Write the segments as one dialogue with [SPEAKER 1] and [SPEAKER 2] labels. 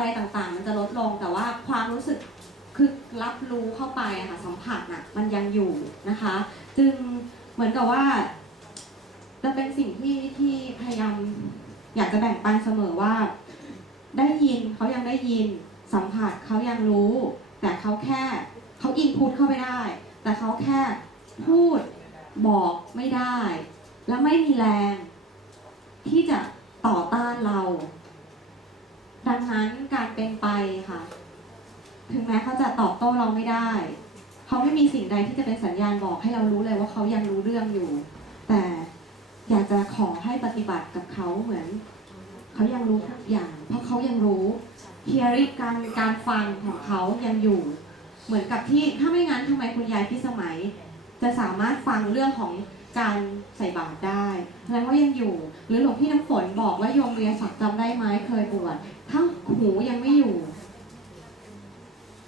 [SPEAKER 1] อะไรต่างๆ มันจะลดลงแต่ว่าความรู้สึกคือรับรู้เข้าไปอะค่ะสัมผัสน่ะมันยังอยู่นะคะ จึงเหมือนกับว่าจะเป็นสิ่งที่ที่พยายามอยากจะแบ่งปันเสมอว่า ได้ยินเขายังได้ยินสัมผัสเขายังรู้ แต่เขาแค่เขาอินพุตเข้าไปได้ แต่เขาแค่พูดบอกไม่ได้ และไม่มีแรง ที่จะต่อต้านเรา ดังนั้นการเป็นไปค่ะ ถึงแม้เขาจะตอบโต้เราไม่ได้ เขาไม่มีสิ่งใดที่จะเป็นสัญญาณบอกให้เรารู้เลยว่าเขายังรู้เรื่องอยู่ แต่อยากจะขอให้ปฏิบัติกับเขาเหมือน เขายังรู้ทุกอย่าง เพราะเขายังรู้ hearing การการฟังของเขายังอยู่ เหมือนกับที่ถ้าไม่งั้นทำไมคุณยายพิสมัย จะสามารถฟังเรื่องของ การใส่บาตรได้แสดงว่ายังอยู่ หรือหลวงพี่น้ำฝนบอกว่าโยมเรียศักจำได้ไหมเคยบวชถ้าหูยังไม่อยู่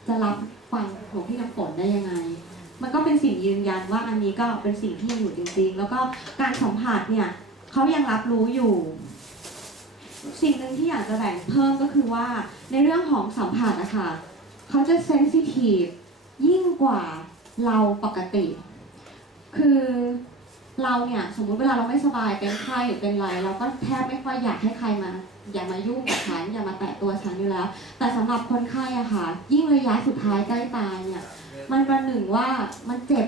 [SPEAKER 1] จะรับฟังหลวงพี่น้ำฝนได้ยังไง มันก็เป็นสิ่งยืนยันว่าอันนี้ก็เป็นสิ่งที่อยู่จริงๆ แล้วก็การสัมผัสเนี่ยเขายังรับรู้อยู่ สิ่งหนึ่งที่อยากจะแบ่งเพิ่มก็คือว่าในเรื่องของสัมผัสอะคะเขาจะเซนซิทีฟยิ่งกว่าเราปกติ คือ เราเนี่ยสมมุติเวลาเราไม่สบายเป็นไข้หรือเป็นไรเราก็แทบไม่ค่อยอยากให้ใครมา อย่ามายุ่งกับฉันอย่ามาแตะตัวฉันอยู่แล้ว แต่สำหรับคนไข้อะค่ะ ยิ่งระยะสุดท้ายใกล้ตายเนี่ย มันประหนึ่งว่ามันเจ็บ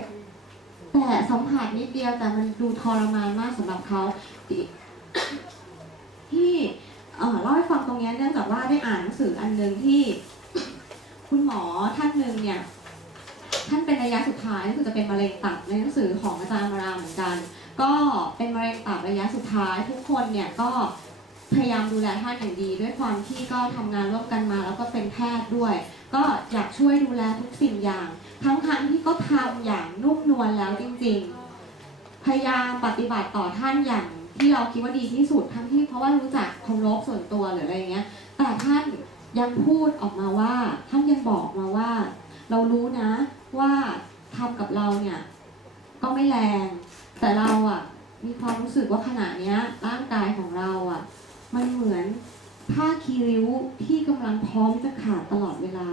[SPEAKER 1] แต่สัมผัสนิดเดียวแต่มันดูทรมานมากสำหรับเขาที่เออเล่าให้ฟังตรงนี้เนื่องจากว่าได้อ่านหนังสืออันหนึ่งที่ คุณหมอท่านหนึ่งเนี่ย ท่านเป็นระยะสุดท้ายก็คือจะเป็นมะเร็งตับในหนังสือของอาจารย์อมราเหมือนกัน ก็เป็นมะเร็งตับระยะสุดท้าย ทุกคนเนี่ยก็พยายามดูแลท่านอย่างดี ด้วยความที่ก็ทำงานร่วมกันมาแล้วก็เป็นแพทย์ด้วย ก็อยากช่วยดูแลทุกสิ่งอย่าง ทั้งทั้งๆที่ก็ทำอย่างนุ่มนวลแล้วจริง ๆ พยายามปฏิบัติต่อท่านอย่างที่เราคิดว่าดีที่สุดทั้งที่เพราะว่ารู้จักเคารพส่วนตัวหรืออะไรเงี้ย แต่ท่านยังพูดออกมาว่า ท่านยังบอกมาว่า เรารู้นะว่าทำกับเราเนี่ยก็ไม่แรง แต่เราอะ มีความรู้สึกว่าขณะเนี้ยร่างกายของเราอะ มันเหมือนผ้าคีริ้วที่กำลังพร้อมจะขาดตลอดเวลา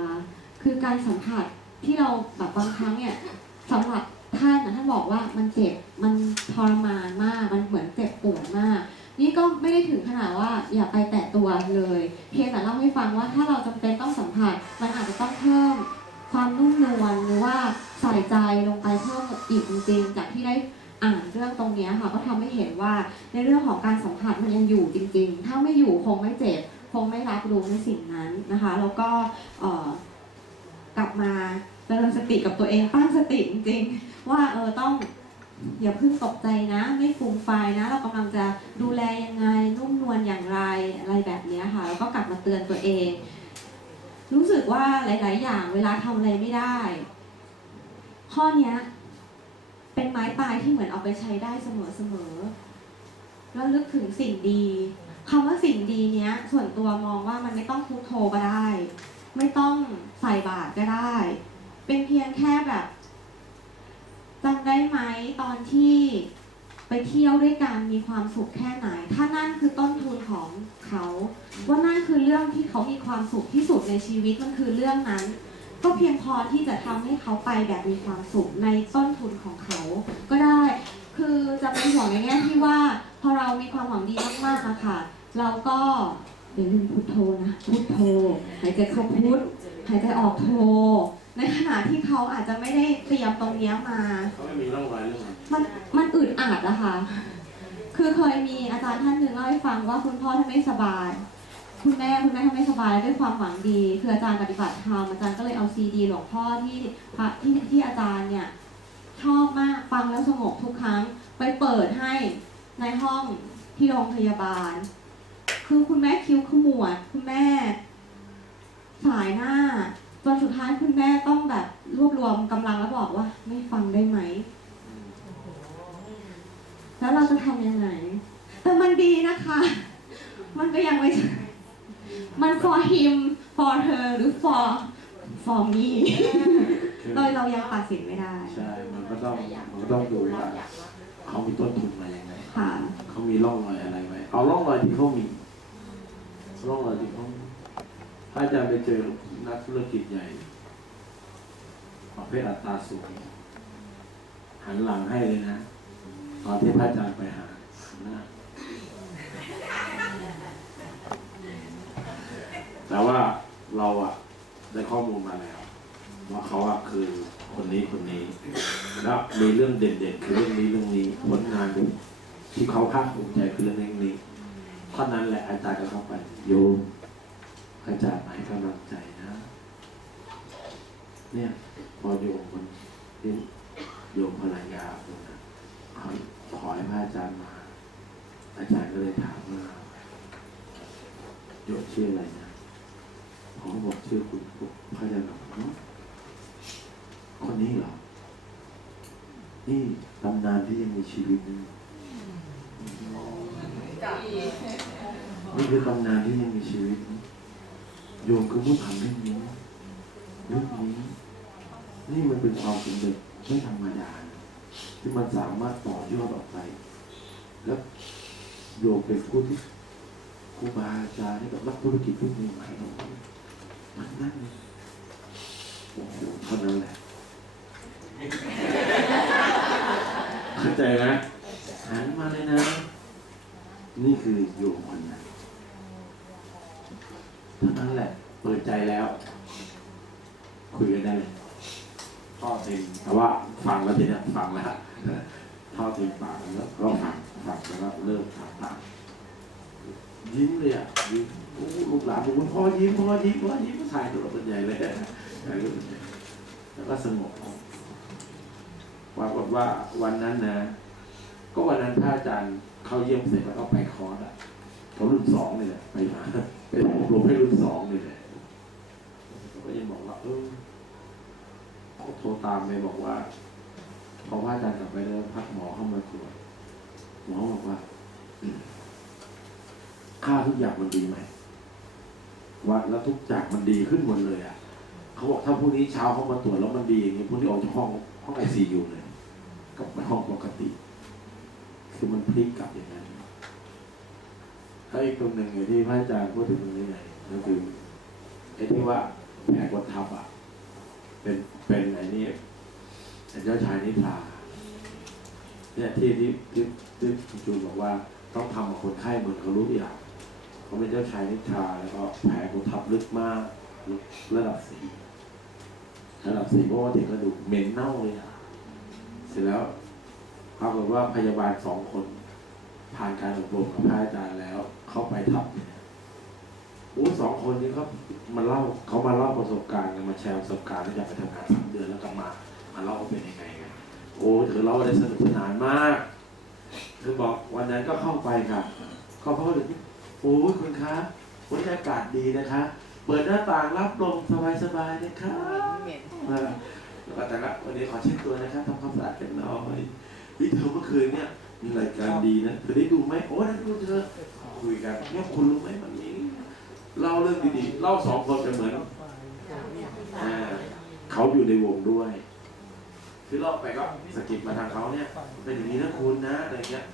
[SPEAKER 1] คือการสัมผัสที่เราแบบบางครั้งเนี่ยสำหรับท่านนะท่านบอกว่ามันเจ็บมันทรมานมาก มันเหมือนเจ็บปวดมาก นี่ก็ไม่ได้ถึงขนาดว่าอย่าไปแตะตัวเลย เพียงแต่เล่าให้ฟังว่าถ้าเราจำเป็นต้องสัมผัส มันอาจจะต้องเพิ่ม ความนุ่มนวลหรือว่าใส่ใจลงไปเพิ่มอีกจริงๆจากที่ได้อ่านเรื่องตรงนี้ค่ะก็ทำให้เห็นว่าในเรื่องของการสัมผัสมันยังอยู่จริง ๆ ถ้าไม่อยู่คงไม่เจ็บคงไม่รับรู้ในสิ่งนั้นนะคะ แล้วก็กลับมาเจริญสติกับตัวเองตั้งสติจริงๆ ว่าเออต้องอย่าเพิ่งตกใจนะ ไม่ฟูมไฟนะ เรากำลังจะดูแลยังไงนุ่มนวลอย่างไรอะไรแบบนี้ค่ะ แล้วก็กลับมาเตือนตัวเอง รู้สึกว่าหลาย ๆ อย่างเวลาทำอะไรไม่ได้ ข้อนี้เป็นไม้ตายที่เหมือนเอาไปใช้ได้เสมอๆแล้วลึกถึงสิ่งดีคำว่าสิ่งดีเนี้ย ส่วนตัวมองว่ามันไม่ต้องพูดโทก็ได้ ไม่ต้องใส่บาตรก็ได้ เป็นเพียงแค่แบบจำได้ไหมตอนที่ ไปเที่ยวด้วยกันมีความสุขแค่ไหน ถ้านั่นคือต้นทุนของเขา ว่านั่นคือเรื่องที่เขามีความสุขที่สุดในชีวิตมันคือเรื่องนั้น ก็เพียงพอที่จะทำให้เขาไปแบบมีความสุขในต้นทุนของเขา ก็ได้ คือจะเป็นห่วงในแง่ที่ว่า พอเรามีความหวังดีมากๆอะค่ะ เราก็เดี๋ยวลืมพุทโธนะพุทโธหายใจเข้าพุทหายใจออกโธ ในขณะที่เขาอาจจะไม่ได้เตรียมตรงเนี้ยมา
[SPEAKER 2] เขาไม่มีร่องรอยเรื่องอะไร
[SPEAKER 1] มันมันอึดอัดอะค่ะ คือเคยมีอาจารย์ท่านหนึ่งเล่าให้ฟังว่าคุณพ่อท่านไม่สบาย คุณแม่คุณแม่ท่านไม่สบายด้วยความหวังดี คืออาจารย์ปฏิบัติธรรมอาจารย์ก็เลยเอาซีดีหลวงพ่อที่พระที่ที่อาจารย์เนี่ยชอบมากฟังแล้วสงบทุกครั้ง ไปเปิดให้ในห้องที่โรงพยาบาล คือคุณแม่คิ้วขมวด คุณแม่ สายหน้า จนสุดท้ายคุณแม่ต้องแบบรวบรวมกำลังแล้วบอกว่า ไม่ฟังได้ไหม แล้วเราจะทำยังไง แต่มันดีนะคะ มันก็ยังไม่ใช่มัน for him for her หรือ for for me โดยเรายังตัดสินไม่ได้
[SPEAKER 2] ใช่มันก็ต้องมันก็ต้องดูว่าเขามีต้นทุนมายังไง
[SPEAKER 1] ค่ะ
[SPEAKER 2] เขามีร่องรอยอะไรไหม เอาร่องรอยที่เขามีร่องรอยที่เขาพระอาจารย์ไปเจอ นักธุรกิจใหญ่ประเภทอัตราสูงหันหลังให้เลยนะ ตอนที่พระอาจารย์ไปหาหน้าแต่ว่าเราอะได้ข้อมูลมาแล้ว ว่าเขาอะคือคนนี้คนนี้ แล้วมีเรื่องเด่นๆ คือเรื่องนี้เรื่องนี้ผลงานที่เขาภาคภูมิใจคือเรื่องนี้เรื่องนี้เท่านั้นแหละอาจารย์ก็เข้าไปโยม อาจารย์ให้กำลังใจนะ เนี่ยพอโยมคนที่โยมภรรยาคนนั้นเขาขอให้พระอาจารย์มา อาจารย์ก็เลยถามว่าโยมชื่ออะไรนะผมก็บอกชื่อคุณปุ๊บพระอาจารย์บอกอ๋อคนนี้เหรอ นี่ตำนานที่ยังมีชีวิตนะนี่คือตำนานที่ยังมีชีวิตนะ โยมก็พูดทำเรื่องนี้เรื่องนี้ นี่มันเป็นความสำเร็จไม่ธรรมดาที่มันสามารถต่อยอดออกไป แล้วโยมเป็นผู้ที่ครูบาอาจารย์ให้กับนักธุรกิจรุ่นใหม่ๆเรามันนั่นโอ้โหเท่านั้นแหละเข้าใจไหมหันมาเลยนะ นี่คือโยมคนนั้น ท่านั้นแหละ เปิดใจแล้ว คุยกันได้เลยทอดทิ้งแต่ว่าฟังแล้วทีนี้ฟังแล้วทอดทิ้งปากแล้วก็ฟังฟังแล้วก็เริ่มถามถามยิ้มเลยอะยิ้มโอ้ลูกหลานบอกว่าพ่อยิ้มพ่อยิ้มพ่อยิ้มถ่ายตัวเป็นใหญ่เลยแล้วก็สงบปรากฏว่าวันนั้นนะ ก็วันนั้นพระอาจารย์เข้าเยี่ยมเสร็จแล้วก็ไปคอร์สอะเขารุ่นสองเลยแหละไปมา ไปอบรมให้รุ่นสองเลยแหละก็ยังบอกว่าเออเขาโทรตามไปบอกว่าพอพระอาจารย์กลับไปแล้วพักหมอเข้ามาตรวจหมอบอกว่าค่าทุกอย่างมันดีไหมวัดแล้วทุกอย่างมันดีขึ้นหมดเลยอะเขาบอกถ้าพรุ่งนี้เช้าเขามาตรวจแล้วมันดีอย่างนี้พรุ่งนี้ออกจากห้องห้องไอซียูเลยกลับไปห้องปกติ คือมันพลิกกลับอย่างนั้น ถ้าอีกตรงหนึ่งอย่างที่พระอาจารย์พูดถึงตรงนี้ไงก็คือไอ้ที่ว่าแผลกดทับอะ เป็นเป็นไอ้นี่เป็นเจ้าชายนิทราเนี่ยที่ที่ที่ที่คุณจูนบอกว่าต้องทำกับคนไข้เหมือนเขารู้อย่างเขาเป็นเจ้าชายนิทราแล้วก็แผลกดทับลึกมากลึกระดับสี่ระดับสี่เพราะว่าเด็กกระดูกเหม็นเน่าเลยอะเสร็จแล้วปรากฏว่าพยาบาลสองคน ผ่านการอบรมกับพระอาจารย์แล้ว เข้าไปทับเนี่ยโอ้สองคนนี้เขามาเล่าเขามาเล่าประสบการณ์กันมาแชร์ประสบการณ์ที่จากไปทำงานสามเดือนแล้วกลับมา มาเล่าว่าเป็นยังไงกันโอ้เธอเล่าได้สนุกสนานมากเธอบอกวันนั้นก็เข้าไปค่ะเข้าไปก็ถึงโอ้ยคุณคะบรรยากาศดีนะคะ เปิดหน้าต่างรับลมสบายๆนะคะเออแล้วก็แต่ละวันนี้ขอเช็คตัวนะครับทำความสะอาดกันหน่อยพี่เธอเมื่อคืนเนี่ย มีรายการดีนะเธอได้ดูไหมโอ้ได้ดูเธอคุยกันเนี่ยคุณรู้ไหมวันนี้เล่าเรื่องดีๆเล่าสองคนจะเหมือนเขาอยู่ในวงด้วยคือเล่าไปก็สะกิดมาทางเขาเนี่ย เป็นอย่างนี้นะคุณนะอะไรเงี้ย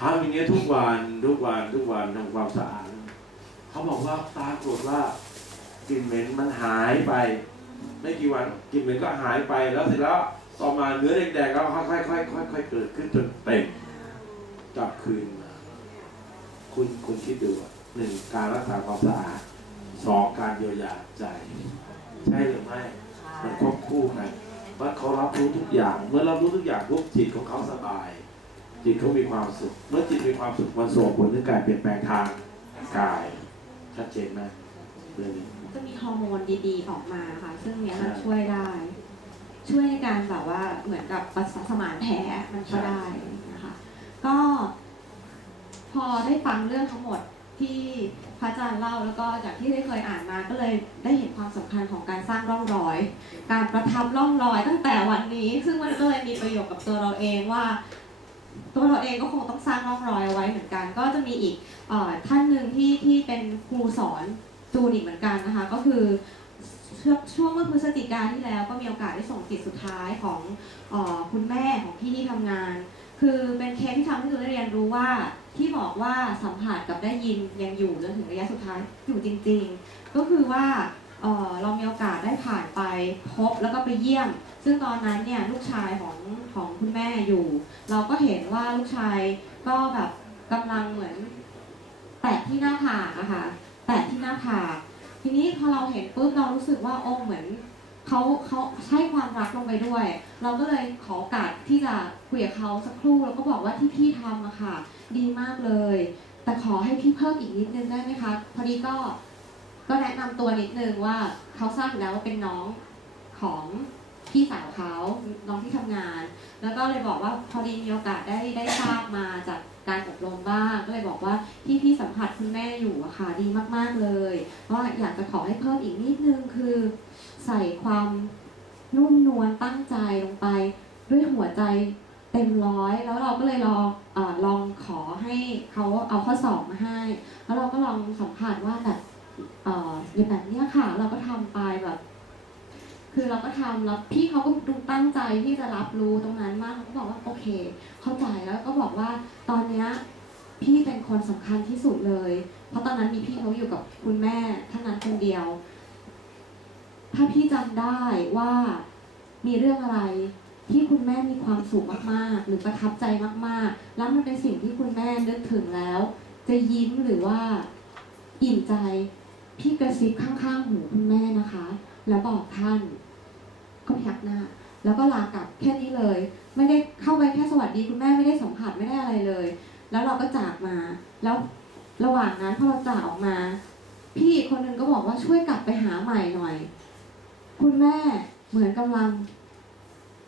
[SPEAKER 2] ทำอย่างเงี้ยทุกวันทุกวันทุกวันทำความสะอาดเขาบอกว่าตากฏว่ากลิ่นเหม็นมันหายไป ไม่กี่วันกลิ่นเหม็นก็หายไปแล้วเสร็จแล้ว ต่อมาเนื้อแดงๆก็ค่อยๆค่อยๆค่อยๆเกิดขึ้นจนเต็มกลับคืนมาคุณคุณคิดดูอะหนึ่งการรักษาความสะอาดสองการเยียวยาใจ ใช่หรือไม่มันควบคู่กันว่าเขารับรู้ทุกอย่าง เมื่อรับรู้ทุกอย่างปุ๊บจิตของเขาสบาย จิตเขามีความสุข เมื่อจิตมีความสุขมันส่งผลถึงการเปลี่ยนแปลงทางกาย ชัดเจนไหมเรื่องนี้
[SPEAKER 1] จะมีฮอร์โมนดีๆออกมาค่ะ ซึ่งเนี้ยมัน
[SPEAKER 2] ใช่
[SPEAKER 1] ช่วยได้ ช่วยในการแบบว่าเหมือนกับประสาสมานแผลมันก็ได้นะคะก็พอได้ฟังเรื่องทั้งหมดที่พระอาจารย์เล่าแล้วก็จากที่ได้เคยอ่านมาก็เลยได้เห็นความสำคัญของการสร้างร่องรอย การประทับร่องรอยตั้งแต่วันนี้ ซึ่งมันก็เลยมีประโยชน์กับตัวเราเองว่า ตัวเราเองก็คงต้องสร้างร่องรอยไว้เหมือนกัน ก็จะมีอีกออท่านหนึ่งที่ที่เป็นครูสอนจูนอีกเหมือนกันนะคะ ก็คือ ช่วงเมื่อพฤศจิกาที่แล้วก็มีโอกาสได้ส่งจิตสุดท้ายของออคุณแม่ของพี่ที่ทำงาน คือเป็นเคสที่ทำให้เราได้เรียนรู้ว่าที่บอกว่าสัมผัสกับได้ยินยังอยู่จนถึงระยะสุดท้ายอยู่จริง ๆ ก็คือว่าเเรามีโอกาสได้ผ่านไปพบแล้วก็ไปเยี่ยม ซึ่งตอนนั้นเนี่ยลูกชายของของคุณแม่อยู่ เราก็เห็นว่าลูกชายก็แบบกำลังเหมือนแตะที่หน้าผากอะค่ะแตะที่หน้าผาก ทีนี้พอเราเห็นปุ๊บเรารู้สึกว่าโอ้เหมือนเขาเขาใช้ความรักลงไปด้วย เราก็เลยขอโอกาสที่จะคุยกับเขาสักครู่แล้วก็บอกว่าที่พี่ทำอะค่ะ ดีมากเลย แต่ขอให้พี่เพิ่มอีกนิดนึงได้ไหมคะ พอดีก็ก็แนะนำตัวนิดนึงว่าเขาทราบอยู่แล้วว่าเป็นน้องของพี่สาวเขาน้องที่ทำงาน แล้วก็เลยบอกว่าพอดีมีโอกาสได้ได้ทราบมาจาก การอบรมบ้างก็เลยบอกว่าที่พี่สัมผัสคุณแม่อยู่อะค่ะดีมาก ๆเลยว่าอยากจะขอให้เพิ่มอีกนิดนึงคือ ใส่ความนุ่มนวลตั้งใจลงไป ด้วยหัวใจเต็มร้อย แล้วเราก็เลยลองอลองขอให้เขาเอาข้อสอบมาให้ แล้วเราก็ลองสัมผัสว่าแบบอย่างแบบเนี้ยค่ะ เราก็ทำไปแบบ คือเราก็ทำแล้วพี่เขาก็ดูตั้งใจที่จะรับรู้ตรงนั้นมากเขาก็บอกว่าโอเค เข้าใจแล้วก็บอกว่าตอนเนี้ยพี่เป็นคนสำคัญที่สุดเลย เพราะตอนนั้นมีพี่เขาอยู่กับคุณแม่ท่านนั้นคนเดียว ถ้าพี่จำได้ว่ามีเรื่องอะไรที่คุณแม่มีความสุขมากๆ หรือประทับใจมากๆ แล้วมันเป็นสิ่งที่คุณแม่นึกถึงแล้ว จะยิ้มหรือว่าอิ่มใจ พี่กระซิบข้างๆหูคุณแม่นะคะ แล้วบอกท่าน ก็พยักหน้า แล้วก็ลากลับแค่นี้เลย ไม่ได้เข้าไปแค่สวัสดีคุณแม่ไม่ได้สัมผัสไม่ได้อะไรเลย แล้วเราก็จากมา แล้วระหว่างนั้นพอเราจากออกมา พี่อีกคนนึงก็บอกว่าช่วยกลับไปหาใหม่หน่อย คุณแม่เหมือนกำลัง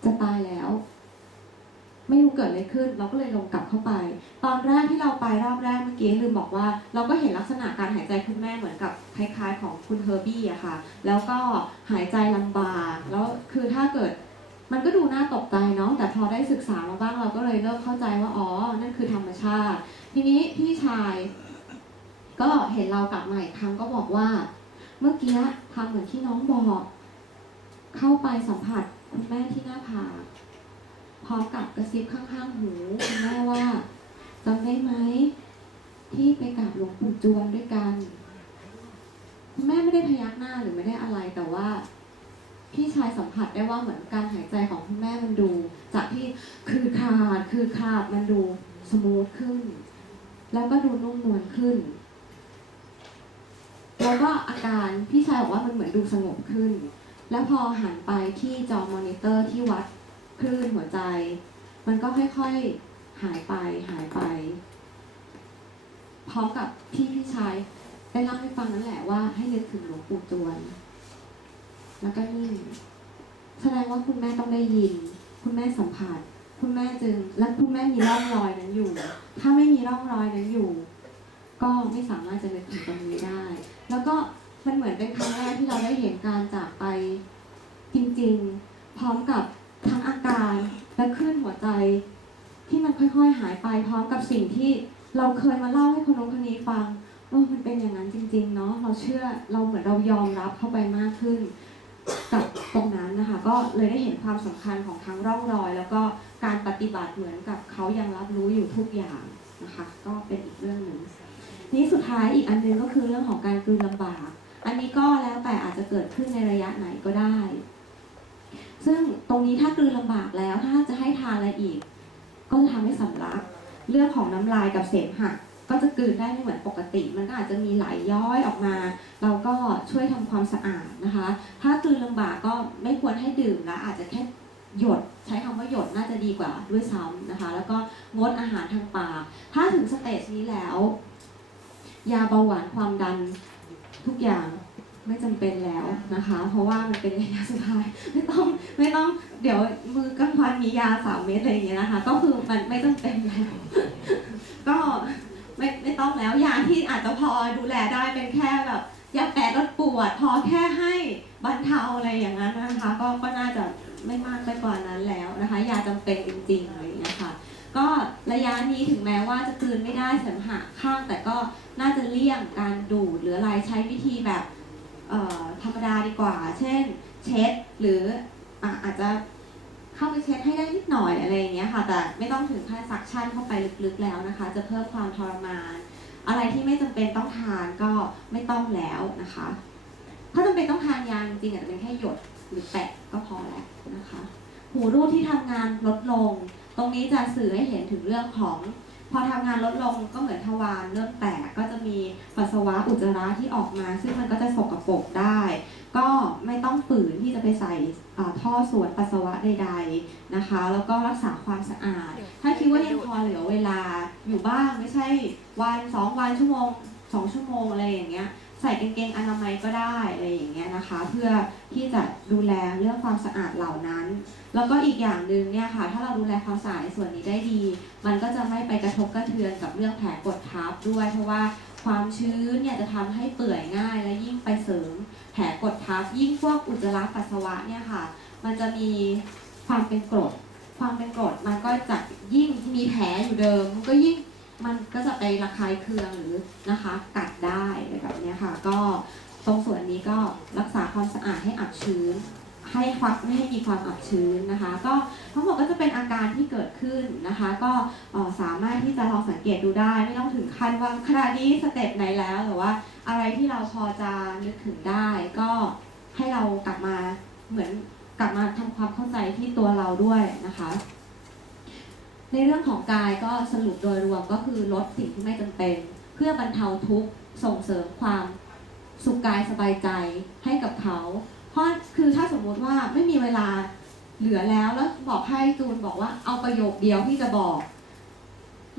[SPEAKER 1] จะตายแล้ว ไม่รู้เกิดอะไรขึ้น เราก็เลยลงกลับเข้าไป ตอนแรกที่เราไปรอบแรกเมื่อกี้ลืมบอกว่า เราก็เห็นลักษณะการหายใจคุณแม่เหมือนกับคล้าย ๆ ของคุณเฮอร์บี้อะค่ะ แล้วก็หายใจลำบากแล้วคือถ้าเกิดมันก็ดูน่าตกใจเนาะแต่พอได้ศึกษามาบ้างเราก็เลยเริ่มเข้าใจว่าอ๋อนั่นคือธรรมชาติ ทีนี้พี่ชาย ก็เห็นเรากลับมาอีกครั้งก็บอกว่า เมื่อกี้ทำเหมือนที่น้องบอก เข้าไปสัมผัสคุณแม่ที่หน้าผาก พร้อมกับกระซิบข้างๆหูคุณแม่ว่าจำได้ไหมที่ไปกราบหลวงปู่จวนด้วยกันคุณแม่ไม่ได้พยักหน้าหรือไม่ได้อะไรแต่ว่าพี่ชายสัมผัสได้ว่าเหมือนการหายใจของคุณแม่มันดู จากที่คือขาดคือขาดมันดูสมูทขึ้น แล้วก็ดูนุ่มนวลขึ้น แล้วก็อาการพี่ชายบอกว่ามันเหมือนดูสงบขึ้น แล้วพอหันไปที่จอมอนิเตอร์ที่วัด คลื่นหัวใจ มันก็ค่อยๆหายไปหายไป พร้อมกับที่พี่ชายได้เล่าให้ฟังนั่นแหละว่าให้นึกถึงหลวงปู่จวน แล้วก็นิ่งแสดงว่าคุณแม่ต้องได้ยิน คุณแม่สัมผัส คุณแม่จึง และคุณแม่มีร่องรอยนั้นอยู่ ถ้าไม่มีร่องรอยนั้นอยู่ ก็ไม่สามารถจะนึกถึงตรงนี้ได้ แล้วก็มันเหมือนเป็นครั้งแรกที่เราได้เห็นการจากไปจริง ๆ พร้อมกับ ทั้งอาการและคลื่นหัวใจ ที่มันค่อยๆหายไปพร้อมกับสิ่งที่เราเคยมาเล่าให้คนนู้นคนนี้ฟังเออมันเป็นอย่างนั้นจริง ๆ เนาะเราเชื่อเราเหมือนเรายอมรับเข้าไปมากขึ้น กับตรงนั้นนะคะ ก็เลยได้เห็นความสำคัญของทั้งร่องรอย แล้วก็การปฏิบัติเหมือนกับเขายังรับรู้อยู่ทุกอย่างนะคะ ก็เป็นอีกเรื่องหนึ่งนี้สุดท้ายอีกอันหนึงก็คือเรื่องของการกลืนลำบาก อันนี้ก็แล้วแต่อาจจะเกิดขึ้นในระยะไหนก็ได้ ซึ่งตรงนี้ถ้ากลืนลำบากแล้วถ้าจะให้ทานอะไรอีก ก็จะทำให้สำลัก เรื่องของน้ำลายกับเสมหะก็จะกลืนได้ไม่เหมือนปกติ มันก็อาจจะมีไหลย้อยออกมา เราก็ช่วยทำความสะอาดนะคะ ถ้ากลืนลำบากก็ไม่ควรให้ดื่มละอาจจะแค่หยดใช้คำว่าหยดน่าจะดีกว่าด้วยซ้ำนะคะ แล้วก็งดอาหารทางปาก ถ้าถึงสเตจนี้แล้ว ยาเบาหวานความดันทุกอย่าง ไม่จำเป็นแล้วนะคะ เพราะว่ามันเป็นระยะสุดท้ายไม่ต้องไม่ต้องเดี๋ยวมือกลางวันมียาสามเม็ดอะไรอย่างเงี้ยนะคะ ก็คือมันไม่จำเป็นแล้ว ก็ไม่ไม่ต้องแล้วยาที่อาจจะพอดูแลได้เป็นแค่แบบยาแก้ลดปวด พอแค่ให้บรรเทาอะไรอย่างนั้นนะคะ ก็ก็น่าจะไม่มากไปกว่านั้นแล้วนะคะ ยาจำเป็นจริงๆอะไรอย่างเงี้ยค่ะก็ระยะนี้ถึงแม้ว่าจะกลืนไม่ได้เสมหะข้าง แต่ก็น่าจะเลี่ยงการดูดหรืออะไรใช้วิธีแบบ ธรรมดาดีกว่า เช่น เช็ดหรืออาจจะเข้าไปเช็ดให้ได้นิดหน่อยอะไรอย่างเงี้ยค่ะ แต่ไม่ต้องถึงขั้นซักชั่นเข้าไปลึกๆแล้วนะคะ จะเพิ่มความทรมาน อะไรที่ไม่จำเป็นต้องทานก็ไม่ต้องแล้วนะคะ ถ้าจำเป็นต้องทานยาจริงอาจจะเป็นแค่หยดหรือแปะก็พอแล้วนะคะ หูรูดที่ทำงานลดลง ตรงนี้จะสื่อให้เห็นถึงเรื่องของ พอทำงานลดลงก็เหมือนทวารเริ่มแตกก็จะมีปัสสาวะอุจจาระที่ออกมา ซึ่งมันก็จะสกปรกได้ ก็ไม่ต้องฝืนที่จะไปใส่ท่อส่วนปัสสาวะใดๆนะคะ แล้วก็รักษาความสะอาด ถ้าคิดว่ายังพอเหลือเวลาอยู่บ้างไม่ใช่วันสองวันชั่วโมงสองชั่วโมงอะไรอย่างเงี้ย ส่กางเกงอนามัยก็ได้อะไรอย่างเงี้ยนะคะ เพื่อที่จะดูแลเรื่องความสะอาดเหล่านั้น แล้วก็อีกอย่างหนึ่งเนี่ยค่ะ ถ้าเราดูแลความสะอาดในส่วนนี้ได้ดี มันก็จะไม่ไปกระทบกระเทือนกับเรื่องแผลกดทับด้วย เพราะว่าความชื้นเนี่ยจะทำให้เปื่อยง่าย และยิ่งไปเสริมแผลกดทับยิ่งพวกอุจจาระปัสสาวะเนี่ยค่ะ มันจะมีความเป็นกรดความเป็นกรดมันก็จะยิ่งมีแผลอยู่เดิมมันก็ยิ่ง มันก็จะไประคายเคืองหรือนะคะกัดได้อะไรแบบนี้ค่ะ ก็ตรงส่วนนี้ก็รักษาความสะอาดให้อับชื้น ให้ความไม่ให้มีความอับชื้นนะคะ ก็ทั้งหมดก็จะเป็นอาการที่เกิดขึ้นนะคะ ก็สามารถที่จะลองสังเกตดูได้ไม่ต้องถึงขั้นว่าขณะนี้สเต็ปไหนแล้วหรือว่าอะไรที่เราพอจะนึกถึงได้ ก็ให้เรากลับมาเหมือนกลับมาทำความเข้าใจที่ตัวเราด้วยนะคะ ในเรื่องของกายก็สรุปโดยรวมก็คือลดสิ่งที่ไม่จำเป็น เพื่อบรรเทาทุกข์ส่งเสริมความสุขกายสบายใจให้กับเขา เพราะคือถ้าสมมุติว่าไม่มีเวลาเหลือแล้วแล้วบอกให้จูนบอกว่าเอาประโยคเดียวที่จะบอก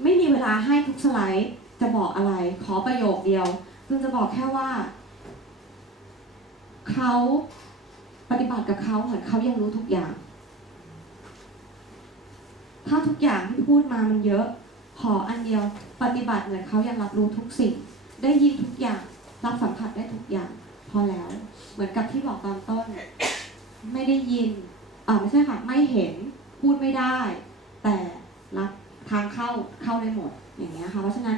[SPEAKER 1] ไม่มีเวลาให้ทุกสไลด์จะบอกอะไร ขอประโยคเดียวจูนจะบอกแค่ว่าเขาปฏิบัติกับเขาเหมือนเขายังรู้ทุกอย่าง ถ้าทุกอย่างที่พูดมามันเยอะ ขออันเดียวปฏิบัติเหมือนเขายังรับรู้ทุกสิ่ง ได้ยินทุกอย่างรับสัมผัสได้ทุกอย่าง พอแล้ว เหมือนกับที่บอกตอนต้น ไม่ได้ยินอ่าไม่ใช่ค่ะไม่เห็นพูดไม่ได้ แต่รับทางเข้าเข้าได้หมดอย่างเงี้ยค่ะเพราะฉะนั้น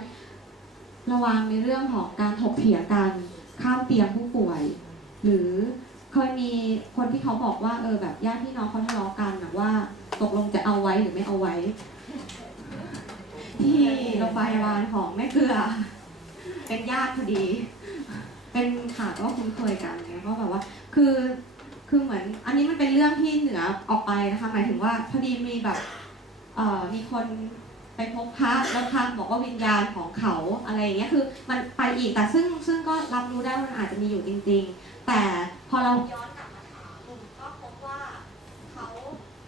[SPEAKER 1] ระวังในเรื่องของการถกเถียงกันข้ามเตียงผู้ป่วย หรือ เคยมีคนที่เขาบอกว่าเออแบบญาติพี่น้องเขาทะเลาะกันนะว่าตกลงจะเอาไว้หรือไม่เอาไว้ ที่โรงพยาบาลของแม่เกลือ เป็นญาติพอดี เป็นค่ะก็คุ้นเคยกันเนี่ยก็แบบว่า คือคือเหมือน อันนี้มันเป็นเรื่องที่เหนือออกไปนะคะหมายถึงว่าพอดีมีแบบเอ่อมีคนไปพบพระแล้วพระบอกว่าวิญญาณของเขาอะไรอย่างเงี้ยคือ มันไปอีกแต่ซึ่งซึ่งก็รับรู้ได้ว่ามันอาจจะมีอยู่จริง ๆ แต่พอเราย้อนกลับมาถามก็พบว่าเขา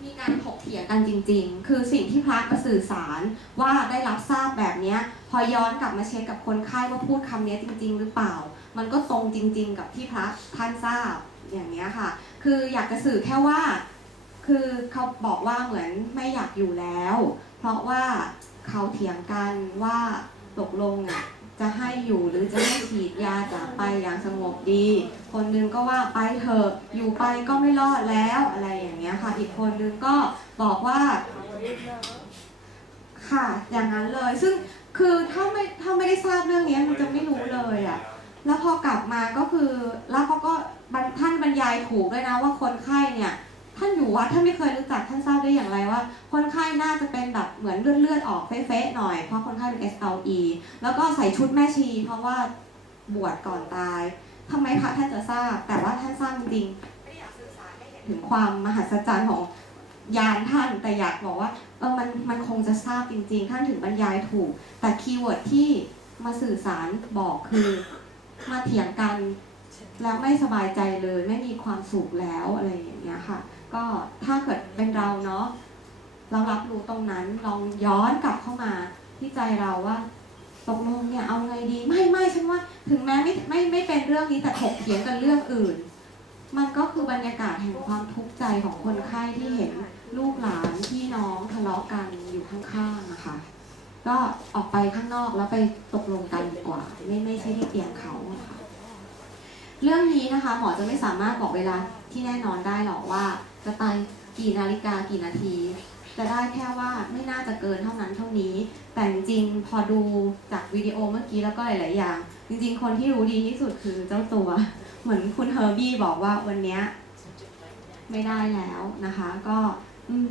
[SPEAKER 1] มีการถกเถียงกันจริง ๆ คือสิ่งที่พระมาสื่อสารว่าได้รับทราบแบบนี้พอย้อนกลับมาเช็คกับคนไข้ว่าพูดคำนี้จริง ๆ หรือเปล่า มันก็ตรงจริง ๆ กับที่พระท่านทราบอย่างนี้ค่ะ คืออยากจะสื่อแค่ว่า คือเขาบอกว่าเหมือนไม่อยากอยู่แล้ว เพราะว่าเขาเถียงกันว่าตกลงอะ จะให้อยู่หรือจะให้ฉีดยาจากไปอย่างสงบดี คนหนึงก็ว่าไปเถอะอยู่ไปก็ไม่รอดแล้วอะไรอย่างเงี้ยค่ะ อีกคนนึงก็บอกว่า ค่ะ อย่างนั้นเลย ซึ่งคือถ้าไม่ถ้าไม่ได้ทราบเรื่องนี้มันจะไม่รู้เลยอะ่ะแล้วพอกลับมาก็คือแล้วเขาก็ท่านบรรยายถูกด้วยนะว่าคนไข้เนี่ย ท่านอยู่วัดท่านไม่เคยรู้จักท่านทราบได้อย่างไรว่า คนไข้น่าจะเป็นแบบเหมือนเลือดเลือดออกเฟ้ๆหน่อย เพราะคนไข้เป็น SLE แล้วก็ใส่ชุดแม่ชี เพราะว่าบวชก่อนตายทำไมพระท่านจะทราบ แต่ว่าท่านทราบจริงๆไม่ได้อยากสื่อสารให้เห็นถึงความมหัศจรรย์ของยานท่านแต่อยากบอกว่าเออมันมันคงจะทราบจริง ๆ ท่านถึงบรรยายถูก แต่คีย์เวิร์ดที่มาสื่อสารบอกคือมาเถียงกันแล้วไม่สบายใจเลย ไม่มีความสุขแล้วอะไรอย่างเงี้ยค่ะ ก็ถ้าเกิดเป็นเราเนาะเรารับรู้ตรงนั้นลองย้อนกลับเข้ามาที่ใจเราว่าตกลงเนี่ยเอาไงดีไม่ไม่ฉันว่า ถึงแม้ไม่ไม่ไม่เป็นเรื่องนี้แต่ถกเถียงกันเรื่องอื่น มันก็คือบรรยากาศแห่งความทุกข์ใจของคนไข้ที่เห็นลูกหลานพี่น้องทะเลาะกันอยู่ข้างๆนะคะก็ออกไปข้างนอกแล้วไปตกลงกันดีกว่า ไม่ไม่ใช่ที่เตียงเขาะค่ะ เรื่องนี้นะคะหมอจะไม่สามารถบอกเวลาที่แน่นอนได้หรอกว่า จะตายกี่นาฬิกากี่นาที จะได้แค่ว่าไม่น่าจะเกินเท่านั้นเท่านี้ แต่จริงพอดูจากวิดีโอเมื่อกี้แล้วก็หลาย ๆ อย่าง จริง ๆ คนที่รู้ดีที่สุดคือเจ้าตัว เหมือนคุณเฮอร์บี้บอกว่าวันนี้ไม่ได้แล้วนะคะ ก็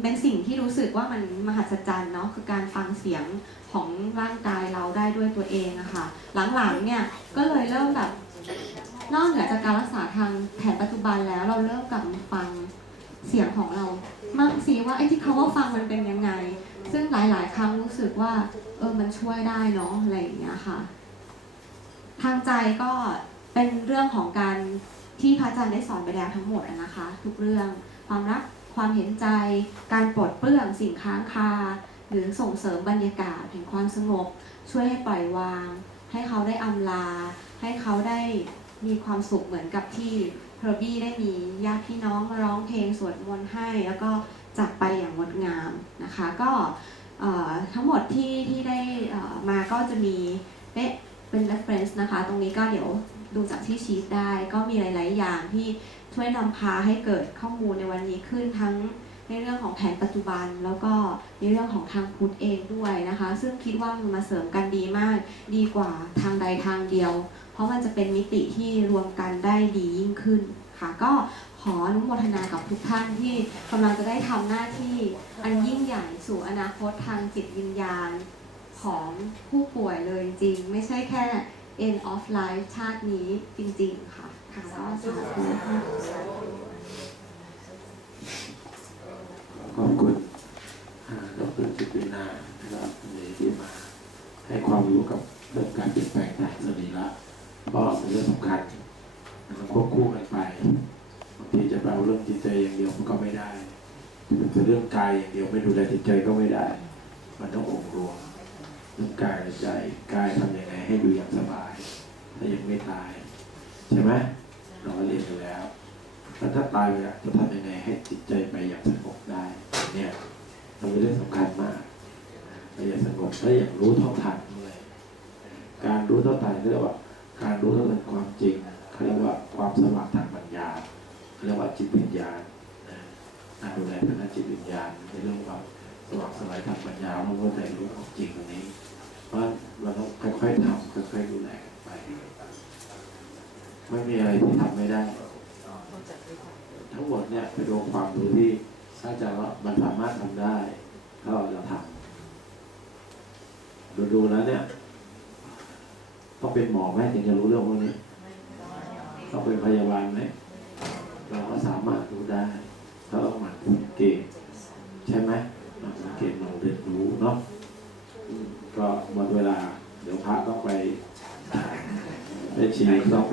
[SPEAKER 1] เป็นสิ่งที่รู้สึกว่ามันมหัศจรรย์เนาะคือการฟังเสียงของร่างกายเราได้ด้วยตัวเองอะค่ะหลังๆเนี่ยก็เลยเริ่มแบบ นอกเหนือจากการรักษาทางแผนปัจจุบันแล้ว เราเริ่มกลับมาฟังเสียงของเรามั่งสิว่าไอ้ที่เขาว่าฟังมันเป็นยังไง ซึ่งหลาย ๆ ครั้งรู้สึกว่าเออมันช่วยได้เนาะอะไรอย่างเงี้ยค่ะ ทางใจก็เป็นเรื่องของการที่พระอาจารย์ได้สอนไปแล้วทั้งหมดนะคะ ทุกเรื่องความรักความเห็นใจ การปลดเปลื้องสิ่งค้างคา หรือส่งเสริมบรรยากาศแห่งความสงบ ช่วยให้ปล่อยวาง ให้เขาได้อำลา ให้เขาได้ มีความสุขเหมือนกับที่เฮอร์บี้ได้มีญาติพี่น้องมาร้องเพลงสวดมนต์ให้ แล้วก็จากไปอย่างงดงามนะคะ ก็ทั้งหมดที่ที่ได้มาก็จะมีเป๊ะเป็น reference นะคะ ตรงนี้ก็เดี๋ยวดูจากที่ชีตได้ ก็มีหลาย ๆ อย่างที่ช่วยนำพาให้เกิดข้อมูลในวันนี้ขึ้นทั้งในเรื่องของแผนปัจจุบัน แล้วก็ในเรื่องของทางพุทธเองด้วยนะคะ ซึ่งคิดว่ามันมาเสริมกันดีมากดีกว่าทางใดทางเดียว ราะมันจะเป็นมิติที่รวมกันได้ดียิ่งขึ้นค่ะ ก็ขออนุโมทนากับทุกท่านที่กำลังจะได้ทำหน้าที่อันยิ่งใหญ่สู่อนาคตทางจิตวิญญาณของผู้ป่วยเลยจริง ไม่ใช่แค่ end of life ชาตินี้จริง ๆ ค่ะ ค่ะก็สาธุค่ะ
[SPEAKER 2] ขอบคุณดรจิตวินานะครับวันที่มาให้ความรู้กับเรื่องการเปลี่ยนแปลงทางสรีระ เพราะเป็นเรื่องสำคัญมันควบคู่กันไปบางทีจะไปเอาเรื่องจิตใจอย่างเดียวมันก็ไม่ได้จะเรื่องกายอย่างเดียวไม่ดูแลจิตใจก็ไม่ได้ มันต้ององค์รวมเรื่องกายและใจกายทำยังไงให้อยู่อย่างสบายถ้ายังไม่ตาย ใช่ไหมเราเรียนกันแล้วแล้วถ้าตายไปอะจะทำยังไงให้จิตใจไปอย่างสงบได้ เนี่ยมันเป็นเรื่องสำคัญมากเราอยากสงบและอยากรู้เท่าทันด้วยการรู้เท่าทันเรียกว่า การรู้เท่าทันความจริงเขาเรียกว่าความสว่างทางปัญญาเขาเรียกว่าจิตวิญญาณการดูแลทางด้านจิตวิญญาณในเรื่องความสว่างสลายทางปัญญาเราก็ได้รู้ความจริงตรงนี้ เพราะเราต้องค่อยๆทำค่อยๆดูแลไป ไม่มีอะไรที่ทำไม่ได้ ทั้งหมดเนี่ยเป็นองความรู้ที่ถ้าจารย์ว่ามันสามารถทำได้ ถ้าเราจะทำดูๆแล้วเนี่ย หมอไหมถึงจะรู้เรื่องพวกนี้ต้องเป็นพยาบาลไหมเราก็สามารถรู้ได้ถ้าเราหมั่นสังเกตใช่ไหมหมั่นสังเกตเราเรียนรู้เนาะก็หมดเวลา เดี๋ยวพระต้องไปไปฉีดต้อง